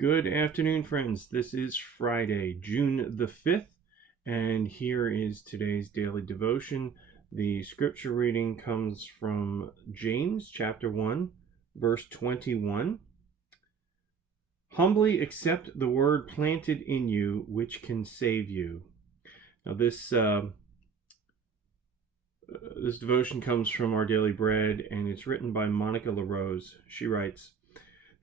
Good afternoon, friends. This is Friday, June the 5th, and here is today's daily devotion. The scripture reading comes from James chapter 1, verse 21. Humbly accept the word planted in you, which can save you. Now, this devotion comes from Our Daily Bread, and it's written by Monica LaRose. She writes,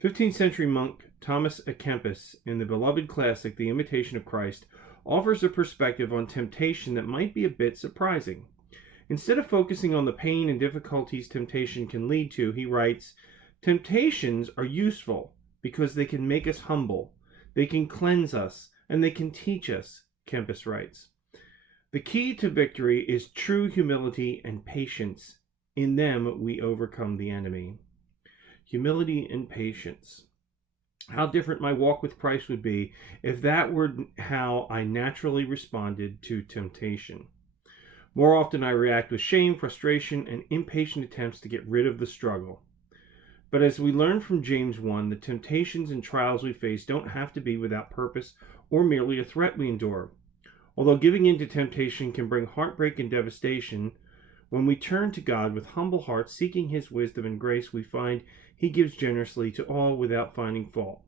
15th century monk Thomas à Kempis, in the beloved classic The Imitation of Christ, offers a perspective on temptation that might be a bit surprising. Instead of focusing on the pain and difficulties temptation can lead to, he writes, temptations are useful because they can make us humble, they can cleanse us, and they can teach us, Kempis writes. The key to victory is true humility and patience. In them we overcome the enemy. Humility and patience. How different my walk with Christ would be if that were how I naturally responded to temptation. More often I react with shame, frustration, and impatient attempts to get rid of the struggle. But as we learn from James 1, the temptations and trials we face don't have to be without purpose or merely a threat we endure. Although giving in to temptation can bring heartbreak and devastation, when we turn to God with humble hearts, seeking His wisdom and grace, we find He gives generously to all without finding fault.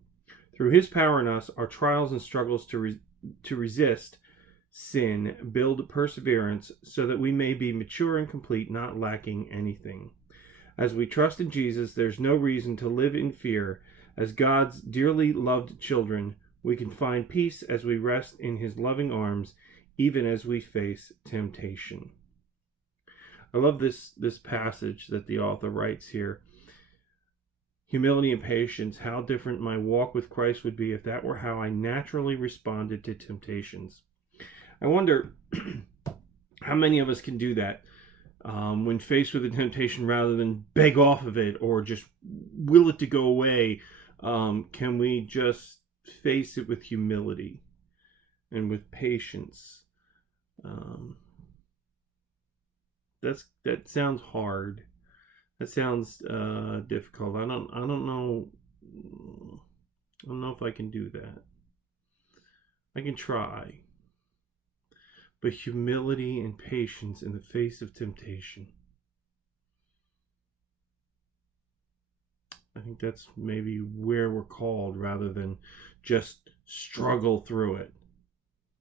Through His power in us, our trials and struggles to resist sin build perseverance so that we may be mature and complete, not lacking anything. As we trust in Jesus, there's no reason to live in fear. As God's dearly loved children, we can find peace as we rest in His loving arms, even as we face temptation. I love this passage that the author writes here. Humility and patience, how different my walk with Christ would be if that were how I naturally responded to temptations. I wonder how many of us can do that when faced with a temptation, rather than beg off of it or just will it to go away. Can we just face it with humility and with patience? That sounds hard. That sounds difficult. I don't know. I don't know if I can do that. I can try. But humility and patience in the face of temptation. I think that's maybe where we're called, rather than just struggle through it.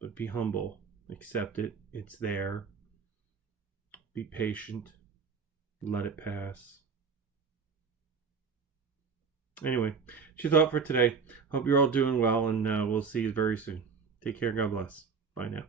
But be humble. Accept it. It's there. Be patient. Let it pass. Anyway, it's your thought for today. Hope you're all doing well, and we'll see you very soon. Take care. God bless. Bye now.